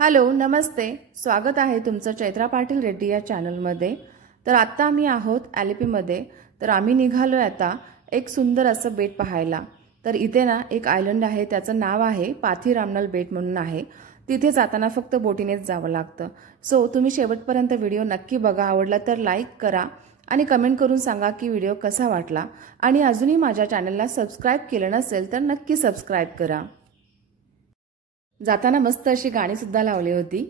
Hello नमस्ते, स्वागत आहे तुमचं चैत्रा पाटील रेड्डी या चॅनलमध्ये। तर आता आम्ही आहोत ॲलिपीमध्ये। तर आम्ही निघालोय आता एक सुंदर असं बेट पाहायला। तर इथे ना एक आयलंड आहे, त्याचं नाव आहे पाथीरामनल बेट म्हणून आहे। तिथे जाताना फक्त बोटीनेच जावं लागतं। सो तुम्ही शेवटपर्यंत व्हिडिओ नक्की बघा, आवडला तर लाईक करा आणि कमेंट करून सांगा की व्हिडिओ कसा वाटला। आणि अजूनही माझ्या चॅनलला सबस्क्राइब केलं नसेल तर नक्की सबस्क्राइब करा। जाताना मस्त अशी गाणी सुद्धा लावली होती।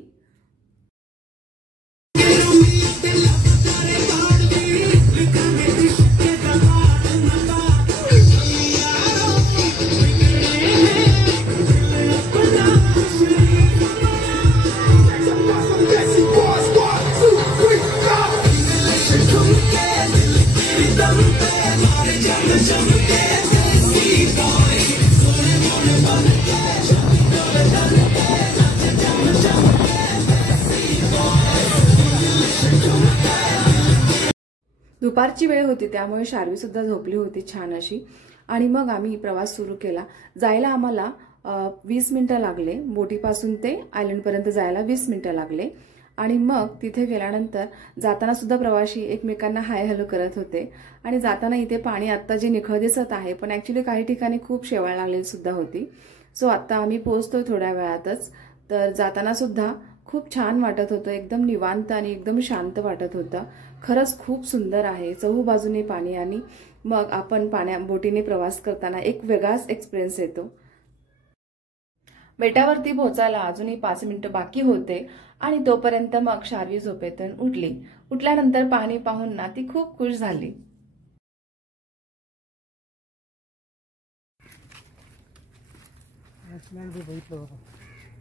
दुपारची वेळ होती त्यामुळे शार्वी सुद्धा झोपली होती छान अशी। आणि मग आम्ही प्रवास सुरू केला। जायला आम्हाला 20 मिनिटं लागले, बोटीपासून ते आयलंड पर्यंत जायला 20 मिनिटं लागले। आणि मग तिथे गेल्यानंतर जाताना सुद्धा प्रवासी एकमेकांना हाय हॅलो करत होते। आणि जाताना इथे पाणी आता जे निखळ दिसत आहे, पण ऍक्च्युली काही ठिकाणी खूप शेवाळ लागलेली सुद्धा होती। सो आता आम्ही पोहोचतोय थोड्या वेळातच। तर जाताना सुद्धा खूप छान वाटत होतं, एकदम निवांत आणि एकदम शांत वाटत होतं। खरंच खूप सुंदर आहे, चहूबाजूने पाणी आणि मग आपण बोटीने प्रवास करताना एक वेगळाच एक्सपिरियन्स येतो। बेटावरती पोहोचायला अजूनही 5 मिनिटं बाकी होते आणि तोपर्यंत मग शार्वी झोपेतून उठली। उठल्यानंतर पाणी पाहून ना ती खूप खुश झाली।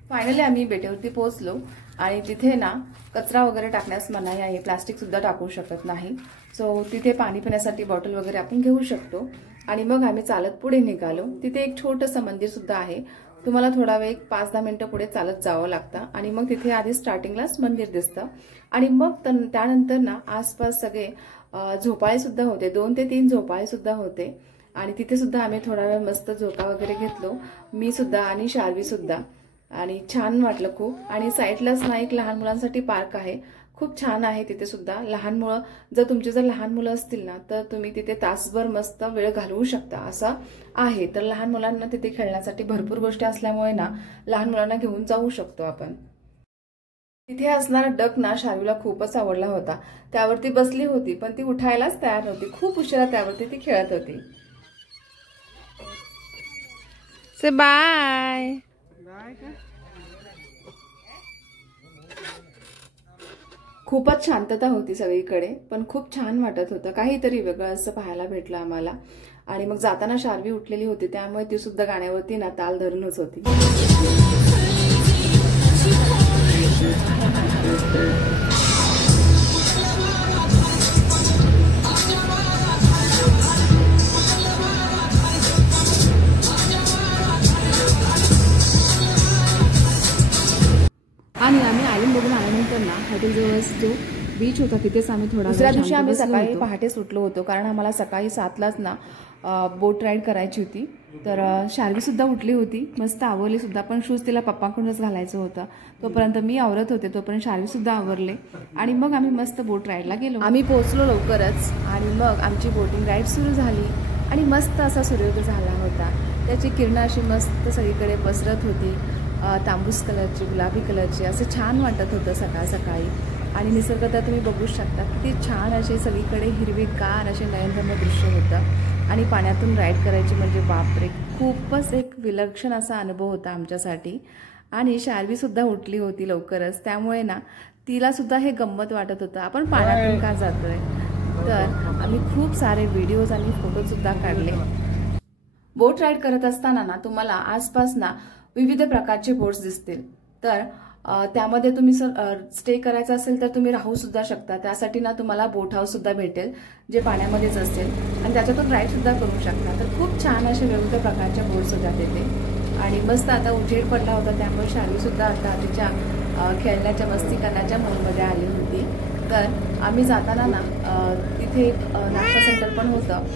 फायनली आम्ही बेटावरती पोहोचलो आणि तिथे ना कचरा वगैरे टाकण्यास मनाई आहे, प्लास्टिक सुद्धा टाकू शकत नाही। सो तिथे पाणी पिण्यासाठी बॉटल वगैरे आपण घेऊ शकतो। आणि मग आम्ही चालत पुढे निघालो। तिथे एक छोटंसं मंदिर सुद्धा आहे, तुम्हाला थोडा वेळ 5-10 मिनिटं पुढे चालत जावं लागतं आणि मग तिथे आधी स्टार्टिंगलाच मंदिर दिसतं। आणि मग त्यानंतर ना आसपास सगळे झोपाळे सुद्धा होते, 2 ते 3 झोपाळे सुद्धा होते। आणि तिथे सुद्धा आम्ही थोडा वेळ मस्त झोका वगैरे घेतलो, मी सुद्धा आणि शार्वी सुद्धा। आणि छान वाटलं खूप। आणि साईडलाच ना एक लहान मुलांसाठी पार्क आहे, खूप छान आहे तिथे सुद्धा। लहान मुलं जर लहान मुलं असतील ना तर तुम्ही तिथे तासभर मस्त वेळ घालवू शकता असं आहे। तर लहान मुलांना तिथे खेळण्यासाठी भरपूर गोष्टी असल्यामुळे ना लहान मुलांना घेऊन जाऊ शकतो आपण। तिथे असणारा डक ना शार्वीला खूपच आवडला होता, त्यावरती बसली होती पण ती उठायलाच तयार नव्हती, खूप उशिरा त्यावरती ती खेळत होती। से बाय। खूपच शांतता होती सगळीकडे, पण खूप छान वाटत होतं, काहीतरी वेगळं असं पाहायला भेटलं आम्हाला। आणि मग जाताना शार्वी उठलेली होती त्यामुळे ती सुद्धा गाण्यावरती ना ताल धरूनच होती। आणि आम्ही आयलंड बघून आल्यानंतर ना हॉटेलजवळ जो बीच होता तिथेच आम्ही दुसऱ्या दिवशी आम्ही सकाळी पहाटे सुटलो होतो, कारण आम्हाला सकाळी 7लाच ना बोट राईड करायची होती। तर शार्वी सुद्धा उठली होती, मस्त आवरली सुद्धा, पण शूज तिला पप्पाकडूनच घालायचं होतं। तोपर्यंत मी आवरत होते, तोपर्यंत शार्वी सुद्धा आवरले आणि मग आम्ही मस्त बोट राईडला गेलो। आम्ही पोहोचलो लवकरच आणि मग आमची बोटिंग राईड सुरू झाली आणि मस्त असा सूर्योदय झाला होता। त्याची किरणं अशी मस्त सगळीकडे पसरत होती, तांबूस कलरची, गुलाबी कलरची, असं छान वाटत होतं सकाळ सकाळी। आणि निसर्ग तर तुम्ही बघू शकता किती छान असे सगळीकडे हिरवेगार असे नयनरम्य दृश्य होतं। आणि पाण्यातून राईड करायची म्हणजे बापरे, खूपच एक विलक्षण असा अनुभव होता आमच्यासाठी। आणि शार्वी सुद्धा उठली होती लवकरच, त्यामुळे ना तिला सुद्धा हे गंमत वाटत होतं, आपण पाण्यातून का जातोय। तर आम्ही खूप सारे व्हिडिओज आणि फोटो सुद्धा काढले। बोट राईड करत असताना ना तुम्हाला आसपास ना विविध प्रकारचे बोट्स दिसतील। तर त्यामध्ये तुम्ही स्टे करायचं असेल तर तुम्ही राहू सुद्धा शकता, त्यासाठी ना तुम्हाला बोट हाऊस सुद्धा भेटेल जे पाण्यामध्येच असेल आणि त्याच्यातून राईड सुद्धा करू शकता। तर खूप छान असे विविध प्रकारचे बोट्स होत्या तिथे। आणि मस्त आता उजेड पडला होता त्यामुळे शार्वी सुद्धा आता तिच्या खेळण्याच्या मस्ती करण्याच्या मूडमध्ये आली होती। तर आम्ही जाताना ना तिथे एक नाश्ता सेंटर पण होतं,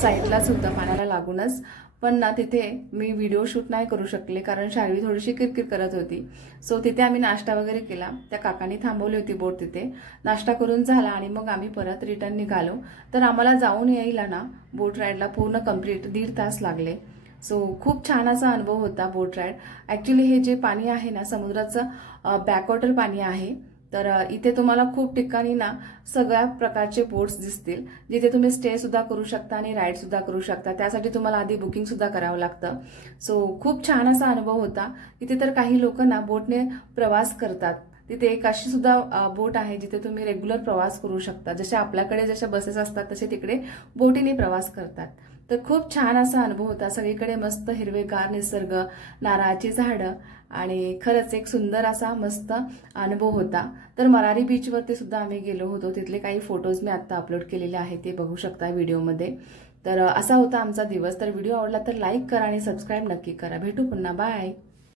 साईडलाच होतं पाण्याला लागूनच। पण ना तिथे मी व्हिडिओ शूट नाही करू शकले कारण शार्वी थोडीशी किरकिर करत होती. सो तिथे आम्ही नाश्ता वगैरे केला. त्या काकांनी थांबवली होती बोट तिथे. नाश्ता करून झाला आणि मग आम्ही परत रिटर्न निघालो. तर आम्हाला जाऊन यायला ना बोट राईडला पूर्ण कंप्लीट 1.5 तास लागले. सो खूप छान असा अनुभव होता बोट राईड. ऍक्च्युली हे जे पाणी आहे ना समुद्राचं बॅकवॉटर पाणी आहे. तर इथे तुम्हाला खूप ठिकाणी ना सगळ्या प्रकारचे बोट्स दिसतील जिथे तुम्ही स्टे सुद्धा करू शकता आणि राईड सुद्धा करू शकता. त्यासाठी तुम्हाला आधी बुकिंग सुद्धा करावं लागतं. सो खूप छान असा अनुभव होता. इथे तर काही लोक ना बोटने प्रवास करतात. तिथे एक अशी सुद्धा बोट आहे जिथे तुम्ही रेग्युलर प्रवास करू शकता. जसे आपल्याकडे जशा बसेस असतात तसे तिकडे बोटीने प्रवास करतात. तर खूप छान असा अनुभव होता. सगळीकडे मस्त हिरवेगार निसर्ग, नारळाची झाडं आणि खरंच एक सुंदर असा मस्त अनुभव होता. तर मरारी बीचवरती सुद्धा आम्ही गेलो होतो. तिथले काही फोटोज मी आता अपलोड केलेले आहेत, ते बघू शकता व्हिडिओमध्ये. तर असा होता आमचा दिवस. तर व्हिडिओ आवडला तर लाईक करा आणि सबस्क्राईब नक्की करा. भेटू पुन्हा. बाय.